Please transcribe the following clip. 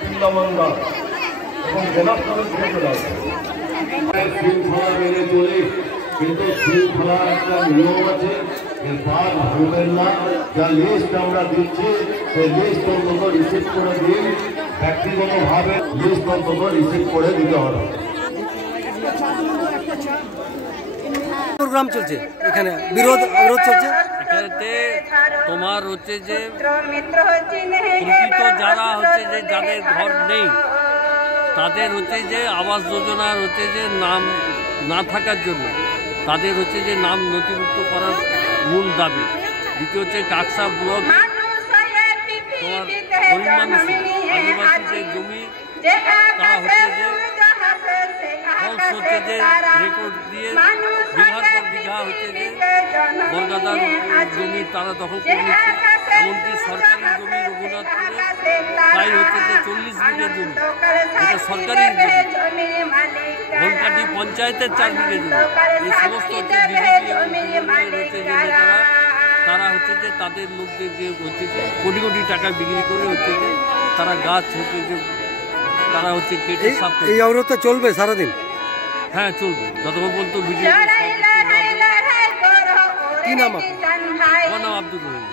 বৃন্দাবনরা এবং জেলা শৃঙ্খলা মেনে চলে, কিন্তু শৃঙ্খলা একটা নিয়ম আছে, এর পার ভাঙবেন না। যা লিস্ট আমরা দিচ্ছি সেই লিস্ট অন্তত রিসিভ করে দিন, ব্যক্তিগতভাবে লিস্ট অন্তত রিসিভ করে দিতে হবে। প্রোগ্রাম চলছে এখানে, বিরোধ অবরোধ চলছে এখানেতে। তোমার হচ্ছে যে প্রকৃত যারা হচ্ছে যে যাদের ঘর নেই তাদের হচ্ছে যে আবাস যোজনার হচ্ছে যে নাম না থাকার জন্য তাদের হচ্ছে যে নাম নথিভুক্ত করার মূল দাবি। দ্বিতীয় হচ্ছে কাকসা ব্লক তোমার গরিব মানুষ আদিবাসীদের জমি তারা হচ্ছে যে হচ্ছে যে রেকর্ড দিয়ে বিঘার পর বিঘা হচ্ছে যে বর্গাদার জমি তারা দখল করে নিচ্ছে। এমনকি সরকারি জমি রঘুনাথপুরে প্রায় হচ্ছে যে 40 বিঘে জমি, এটা সরকারি জমি। ঘনকাটি পঞ্চায়েতের 4 বিঘে জমি। এই সমস্ত হচ্ছে বিজেপি এবং হচ্ছে যে তারা হচ্ছে যে তাদের লোকদের যে হচ্ছে যে কোটি কোটি টাকা বিক্রি করে হচ্ছে যে তারা গাছ হচ্ছে যে তারা হচ্ছে কেটে সাফ। এই অবরোধটা চলবে সারাদিন? হ্যাঁ চলবে, যতক্ষণ পর্যন্ত ভিডিও। কি নাম আপনার? আমার নাম আব্দুল রহিম।